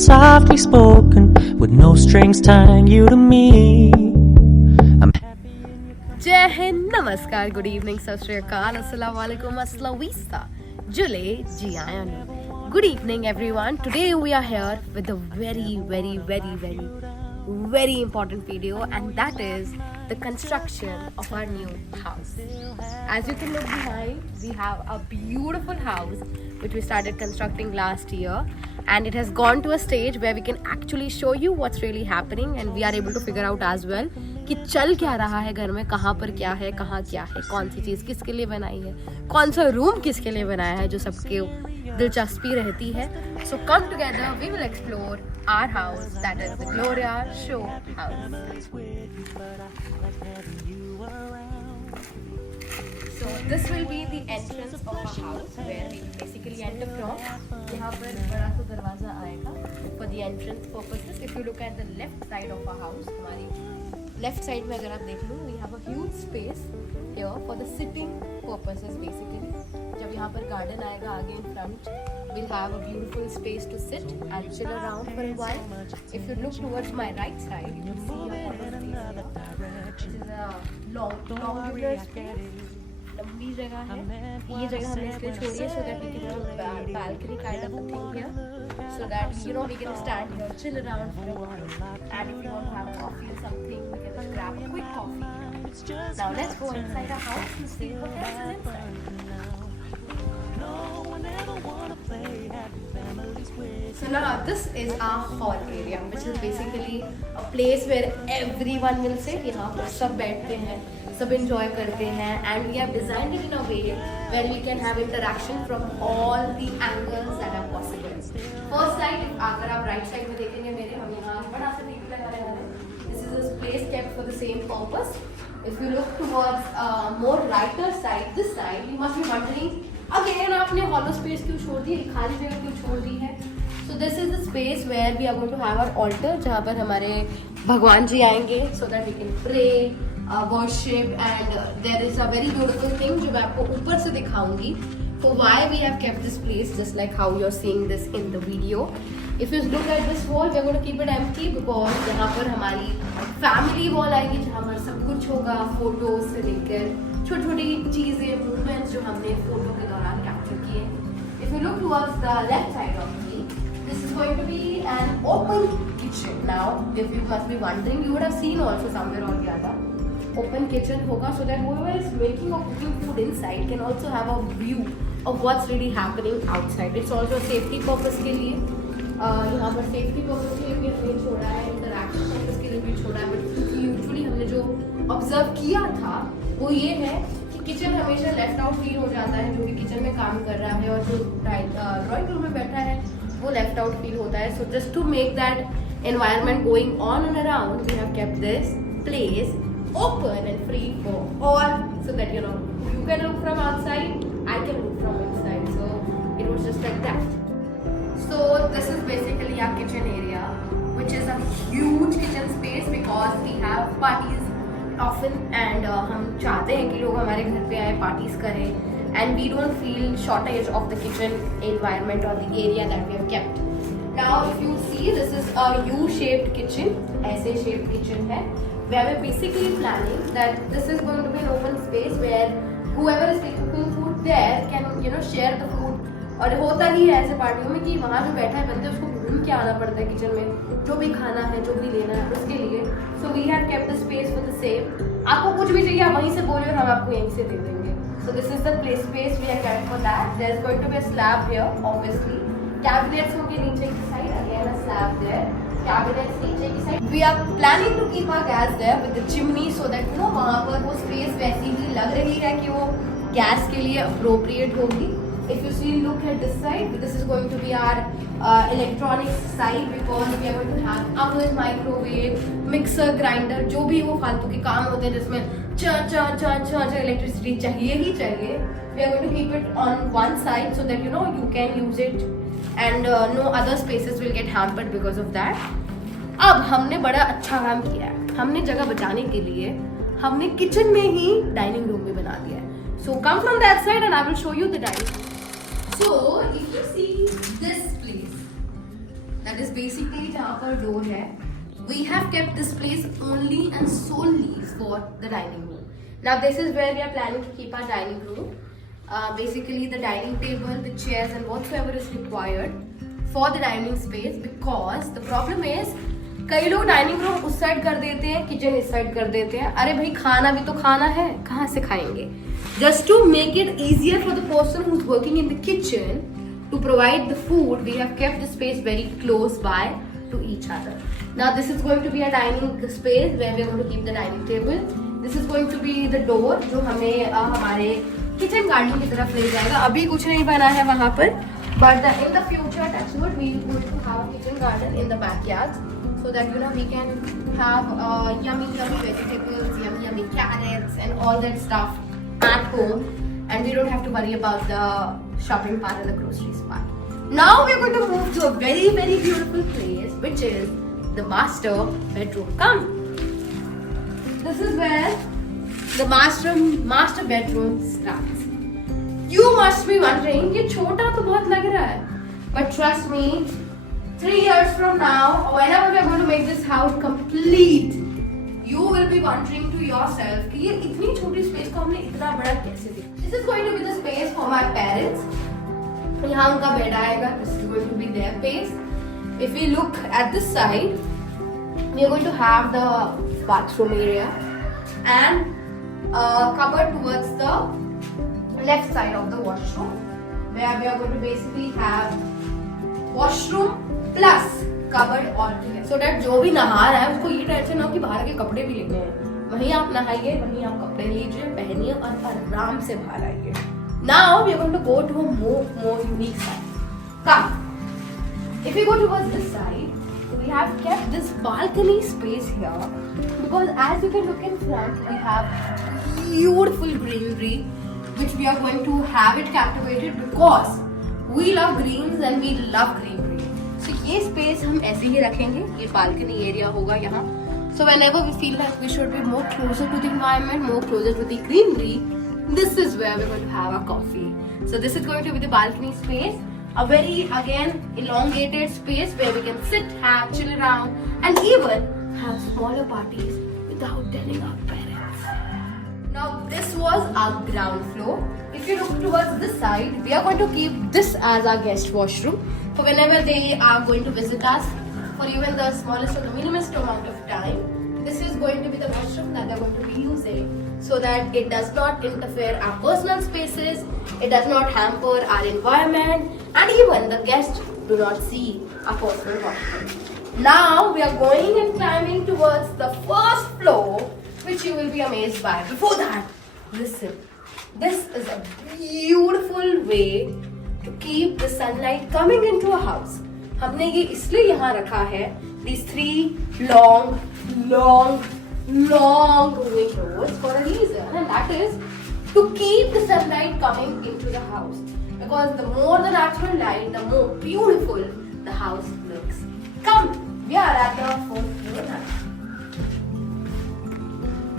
softly spoken with no strings tying you to me. I'm happy in your जय हिंद, नमस्कार, good evening, सत श्री अकाल, अस्सलाम वालेकुम, अस्सलाम वीसा, जुले जी ion. Good evening everyone. Today we are here with a very important video, and that is the construction of our new house. As you can look behind, we have a beautiful house which we started constructing last year, and it has gone to a stage where we can actually show you what's really happening, and we are able to figure out as well कि चल क्या रहा है घर में, कहाँ पर क्या है, कहाँ क्या है, कौन सी चीज़ किसके लिए बनाई है, कौन सा रूम किसके लिए बनाया है, जो सबके दिलचस्पी रहती है. So come together, we will explore our house, that is the Gloria Show House. So this will be the entrance of our house where we will basically enter from. यहाँ पर बड़ा सा दरवाजा आएगा for the entrance purposes. If you look at the left side of our house, हमारी left side में अगर आप देख लो, we have a huge space here for the sitting purposes basically. जब यहाँ पर garden आएगा आगे in front, we'll have a beautiful space to sit and chill around for a while. If you look towards my right side, you will see a water space here, which is a long space. लंबी जगह है. ये जगह हमने इसलिए छोड़ी है so that we can have a balcony kind of a thing here, so that we can stand here, chill around for a while, and if you want to have coffee or something, we can just grab a quick coffee. Now let's go inside our house and see what else is inside. So now this is our hall area, which is basically a place where everyone will sit. यहाँ पर सब बैठते हैं, सब enjoy करते हैं, and we have designed it in a way where we can have interaction from all the angles that are possible. First side, अगर आप right side में देखेंगे मेरे, हम यहाँ बड़ा सा टीवी लगा रहे हैं. This is a place kept for the same purpose. If you look towards more righter side, this side, you must be wondering again आपने hollow space क्यों छोड़ दी, खाली जगह क्यों छोड़ दी है. So this is the space where we are going to have our altar, जहाँ पर हमारे भगवान जी आएंगे, so that we can pray, worship, and there is a very beautiful thing जो मैं आपको ऊपर से दिखाऊंगी. For why we have kept this place just like how you're seeing this in the video. If you look at this wall, we're going to keep it empty because यहाँ पर हमारी family wall आएगी, जहाँ पर सब कुछ होगा, photos से लेकर छोटी-छोटी चीजें, मूवमेंट्स जो हमने फोटो के दौरान कैप्चर किए. If you look towards the left side of me, this is going to be an open kitchen. Now, if you must be wondering, you would have seen also somewhere or the other, open kitchen होगा, so that whoever is making or cooking food inside can also have a view of what's really happening outside. It's also a safety purpose के लिए, यहाँ पर safety purpose के लिए भी हमने छोड़ा है, interaction purpose के लिए भी छोड़ा है. But usually हमने जो observe किया था वो ये है कि किचन हमेशा लेफ्ट आउट फील हो जाता है, जो भी किचन में काम कर रहा है, और जो ड्राइंग रूम में बैठा है वो लेफ्ट आउट फील होता है. So just to make that environment going on and around, we have kept this place open and free for all, so that you can look from outside, I can look from inside. So it was just like that. So this is basically our kitchen area, which is a huge kitchen space because we have parties often, and हम चाहते हैं कि लोग हमारे घर पे आए, parties करें, and we don't feel shortage of the kitchen environment or the area that we have kept. Now if you see, this is a U-shaped kitchen, ऐसे shaped kitchen है, where we're basically planning that this is going to be an open space where whoever is cooking food there can share the food. और होता ही है ऐसे पार्टियों में कि वहाँ जो बैठा है बंदे, उसको घूम के आना पड़ता है किचन में, जो भी खाना है, जो भी लेना है उसके लिए. So we have kept the space for the same. आपको कुछ भी चाहिए आप वहीं से बोलिए और हम आपको यहीं से दे देंगे. So this is the play space we have kept for that. There is going to be a slab here, obviously. Cabinets होंगे नीचे की side, again a slab there. Cabinets नीचे की side. We are planning to keep our gas there with the chimney, so that वहाँ पर वो space वैसी ही लग रही है कि वो gas के लिए appropriate होगी. If you see, look at this side. This is going to be our electronics side, because we are going to have oven, microwave, mixer, grinder, जो भी वो फालतू के काम होते हैं जिसमें च इलेक्ट्रिसिटी चाहिए ही चाहिए. We are going to keep it on one side so that you can use it, and no other spaces will get hampered because of that. अब हमने बड़ा अच्छा काम किया है. हमने जगह बचाने के लिए हमने किचन में ही डाइनिंग रूम भी बना दिया है. So come from that side and I will show you the dining room. So if you see this place, that is basically जहाँ पर door है. We have kept this place only and solely for the dining room. Now this is where we are planning to keep our dining room. Basically the dining table, the chairs and whatsoever is required for the dining space, because the problem is कई लोग dining room उस side कर देते हैं, kitchen इस side कर देते हैं. अरे भाई खाना भी तो खाना है, कहाँ से खाएंगे? Just to make it easier for the person who's working in the kitchen to provide the food, we have kept the space very close by to each other. Now this is going to be a dining space where we are going to keep the dining table. This is going to be the door जो हमें हमारे kitchen garden की तरफ ले जाएगा. अभी कुछ नहीं बना है वहाँ पर, but in the future, touch wood, we are going to have a kitchen garden in the backyard. So that we can have yummy vegetables, yummy carrots and all that stuff at home, and we don't have to worry about the shopping part and the groceries part. Now we are going to move to a very beautiful place, which is the master bedroom. Come. This is where the master bedroom starts. You must be wondering कि छोटा तो बहुत लग रहा है, but trust me, 3 years from now, or whenever we are going to make this house complete, you will be wondering to yourself कि ये इतनी छोटी space को हमने इतना बड़ा कैसे दिया. This is going to be the space for my parents. यहाँ उनका बेड आएगा. This is going to be their space. If we look at this side, we are going to have the bathroom area and cupboard towards the left side of the washroom, where we are going to basically have washroom plus covered all together, so that जो भी नहा रहा है उसको ये tension ना हो कि बाहर के कपड़े भी लेने हैं. वहीं आप नहाइए, वहीं आप कपड़े लीजिए, पहनिए और आराम से बाहर आइए. Now we are going to go to a more unique side. Come, if we go towards this side, we have kept this balcony space here, because as you can look in front, we have beautiful greenery which we are going to have it captivated because we love greens and we love greenery. So ये space हम ऐसे ही रखेंगे. ये balcony area होगा यहाँ. So whenever we feel like we should be more closer to the environment, more closer to the greenery, this is where we're going to have our coffee. So this is going to be the balcony space, a very again elongated space where we can sit, have, chill around, and even have smaller parties without telling our parents. Now this was our ground floor. If you look towards this side, we are going to keep this as our guest washroom for whenever they are going to visit us for even the smallest or the minimum amount of time. This is going to be the washroom that they are going to be using, so that it does not interfere our personal spaces, it does not hamper our environment, and even the guests do not see our personal washroom. Now we are going and climbing towards the first floor, which you will be amazed by. Before that, listen. This is a beautiful way to keep the sunlight coming into a house. हमने ये इसलिए यहाँ रखा है, these 3 long windows for a reason, and that is to keep the sunlight coming into the house. Because the more the natural light, the more beautiful the house looks. Come, we are at the 4th floor now.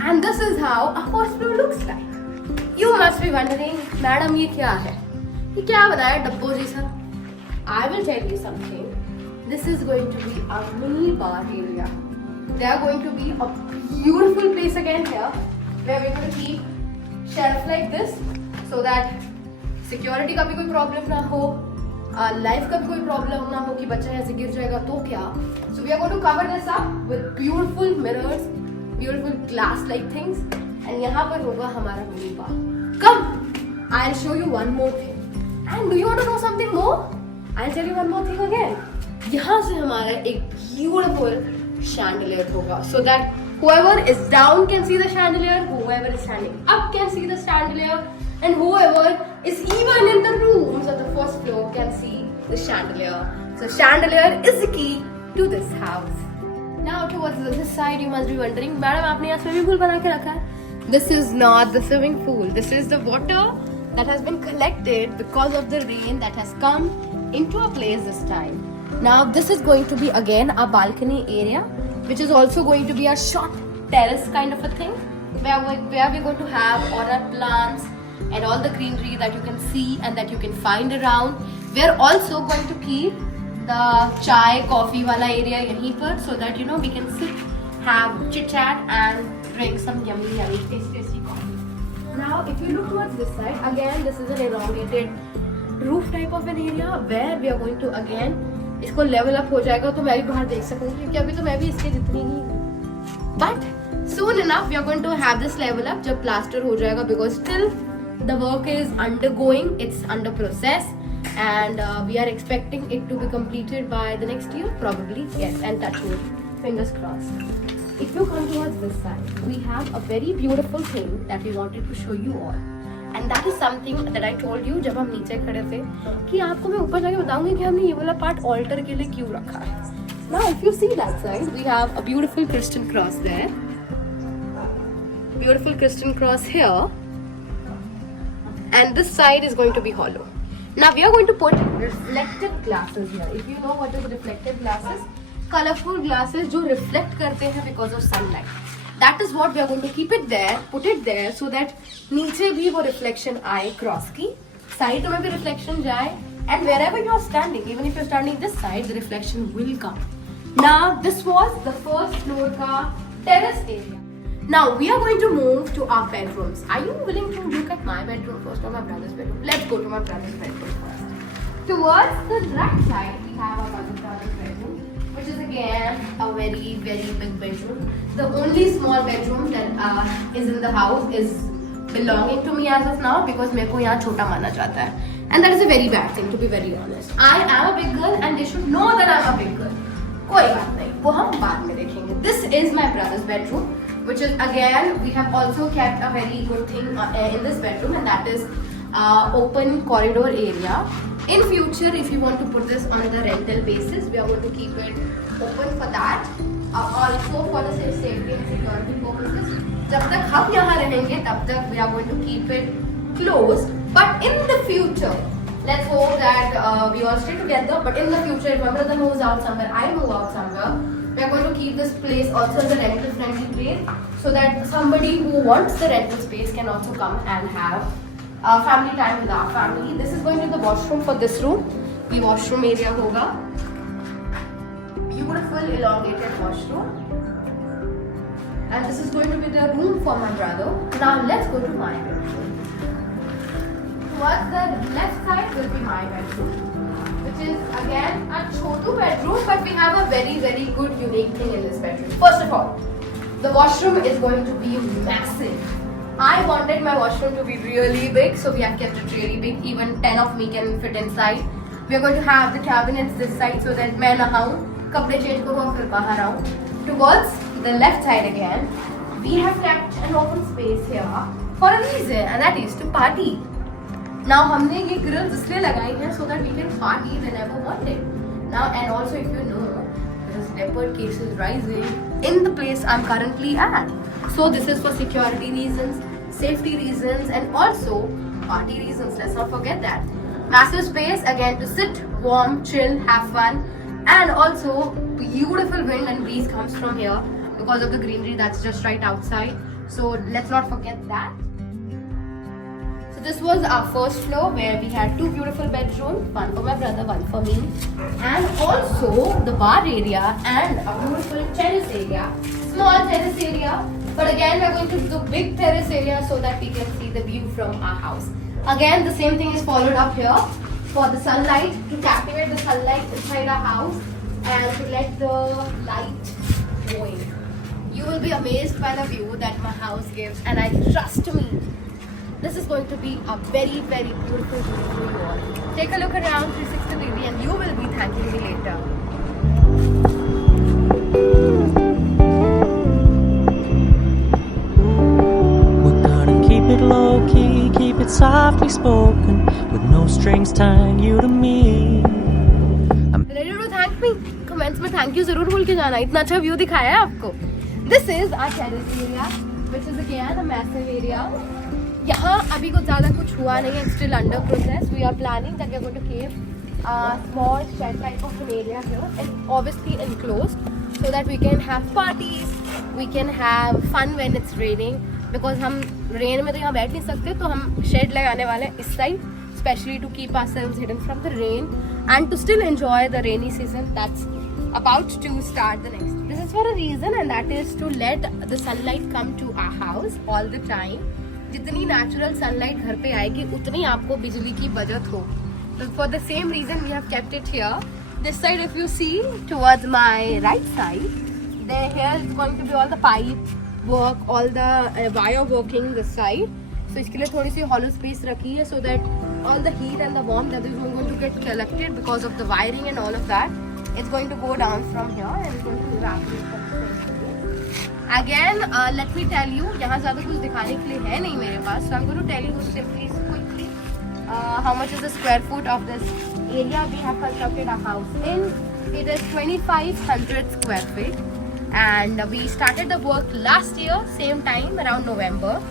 And this is how our first floor looks like. You must be wondering, madam ये क्या है? ये क्या बनाया डब्बो जैसा? I will tell you something. This is going to be a mini bar area. There are going to be a beautiful place again here, where we're going to keep shelf like this, so that security का भी कोई problem ना हो, life का भी कोई problem ना हो कि बच्चा यहाँ से गिर जाएगा तो क्या. So we are going to cover this up with beautiful mirrors, beautiful glass-like things, and यहाँ पर होगा हमारा mini bar. Come, I'll show you one more thing. And do you want to know something more? I'll tell you one more thing again. यहाँ से हमारा एक beautiful chandelier होगा, so that whoever is down can see the chandelier, whoever is standing up can see the chandelier, and whoever is even in the rooms of the first floor can see the chandelier. So chandelier is the key to this house. Now towards this side, you must be wondering, madam आपने यहाँ swimming pool बना के रखा है? This is not the swimming pool. This is the water that has been collected because of the rain that has come into our place this time. Now this is going to be again a balcony area, which is also going to be a short terrace kind of a thing, where we're going to have all our plants and all the greenery that you can see and that you can find around. We're also going to keep the chai coffee wala area yahin par, so that you know we can sit, have chit chat and drink some yummy tasty coffee. Now if you look towards this side, again this is an elongated roof type of an area where we are going to again इसको level up हो जाएगा तो मैं भी बाहर देख सकूंगी, क्योंकि अभी तो मैं भी इसके जितनी ही हूँ. But soon enough we are going to have this level up जब plaster हो जाएगा, because still the work is undergoing, it's under process, and we are expecting it to be completed by the next year probably. Yes, and touch wood, fingers crossed. If you come towards this side, we have a very beautiful thing that we wanted to show you all, and that is something that I told you जब हम नीचे खड़े थे कि आपको मैं ऊपर जाके बताऊंगी कि हमने ये वाला पार्ट ऑल्टर के लिए क्यों रखा है. Now if you see that side, we have a beautiful Christian cross there, beautiful Christian cross here, and this side is going to be hollow. Now we are going to put reflective glasses here. If you know what is reflective glasses, colorful glasses जो reflect करते हैं because of sunlight. That is what we are going to keep it there, put it there, so that नीचे भी वो reflection आए cross की, side में भी reflection जाए, and wherever you are standing, even if you are standing this side, the reflection will come. Now this was the first floor का terrace area. Now we are going to move to our bedrooms. Are you willing to look at my bedroom first or my brother's bedroom? Let's go to my brother's bedroom first. Towards the right side, we have our brother's bedroom, which is again a very big bedroom. The only small bedroom that is in the house is belonging to me as of now, because मेरे को यहाँ छोटा माना जाता है, and that is a very bad thing, to be very honest. I am a big girl and they should know that I am a big girl. कोई बात नहीं, वो हम बाद में देखेंगे. This is my brother's bedroom, which is again we have also kept a very good thing in this bedroom, and that is open corridor area. In future, if you want to put this on the rental basis, we are going to keep it open for that. Also for the safety and security purposes. जब तक हम यहाँ रहेंगे तब तक we are going to keep it closed. But in the future, let's hope that we all stay together. But in the future, if my brother moves out somewhere, I move out somewhere, we are going to keep this place also as a rental friendly place, so that somebody who wants the rental space can also come and have family time with our family. This is going to be the washroom for this room. The washroom area hoga. Beautiful elongated washroom. And this is going to be the room for my brother. Now let's go to my bedroom. Towards the left side will be my bedroom, which is again a chotu bedroom, but we have a very good unique thing in this bedroom. First of all, the washroom is going to be massive. I wanted my washroom to be really big, so we have kept it really big. Even 10 of me can fit inside. We are going to have the cabinets this side so that मैं नहाऊं, कपड़े change करूं और फिर बाहर आऊं. Towards the left side again, we have kept an open space here for a reason, and that is to party. Now हमने ये grills इसलिए लगाई हैं so that we can party whenever wanted. Now and also if you know, there is leopard cases rising in the place I'm currently at. So this is for security reasons, safety reasons, and also party reasons. Let's not forget that. Massive space again to sit, warm, chill, have fun, and also beautiful wind and breeze comes from here because of the greenery that's just right outside. So let's not forget that. So this was our first floor where we had two beautiful bedrooms, one for my brother, one for me, and also the bar area and a beautiful terrace area, small terrace area. But again, we are going to do big terrace area so that we can see the view from our house. Again, the same thing is followed up here for the sunlight, to captivate the sunlight inside our house and to let the light go in. You will be amazed by the view that my house gives, and I trust me, this is going to be a very beautiful view for you all. Take a look around 360 degree and you will be thanking me later. We're gonna keep it low key, keep it softly spoken, with no strings tying you to me. Ready to thank me? Comments में thank you जरूर बोल के जाना. इतना अच्छा view दिखाया है आपको. This is our terrace area, which is again a massive area. यहाँ अभी कुछ ज़्यादा कुछ हुआ नहीं है. It's still under process. We are planning that we are going to keep a small shed type of an area here, and obviously enclosed, so that we can have parties, we can have fun when it's raining. Because हम rain में तो यहाँ बैठ नहीं सकते, तो हम shed लगाने वाले हैं इस side, especially to keep ourselves hidden from the rain and to still enjoy the rainy season that's about to start the next. This is for a reason, and that is to let the sunlight come to our house all the time. जितनी natural sunlight घर पे आएगी उतनी आपको बिजली की बचत हो. So for the same reason we have kept it here. This side, if you see towards my right side, here is going to be all the pipe work, all the wire working this side. So इसके लिए थोड़ी सी hollow space रखी है so that all the heat and the warmth that is going to get collected because of the wiring and all of that. It's going to go down from here and it's going to evaporate. Again, let me tell you, यहाँ ज़्यादा कुछ दिखाने के लिए है नहीं मेरे पास. So I'm going to tell you simply quickly how much is the square foot of this area we have constructed our house in. It is 2,500 square feet, and we started the work last year, same time around November,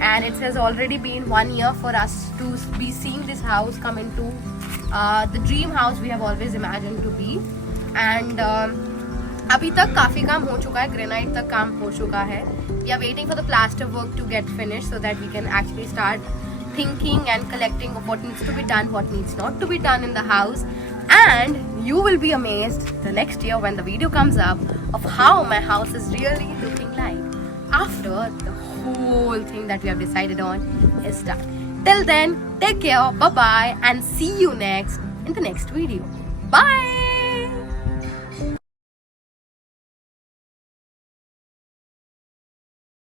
and it has already been 1 year for us to be seeing this house come into the dream house we have always imagined to be. And अभी तक काफ़ी काम हो चुका है, granite तक काम हो चुका है. We are waiting for the plaster work to get finished so that we can actually start thinking and collecting of what needs to be done, what needs not to be done in the house. And you will be amazed the next year when the video comes up of how my house is really looking like after the whole thing that we have decided on is done. Till then, take care, bye bye, and see you next in the next video. Bye.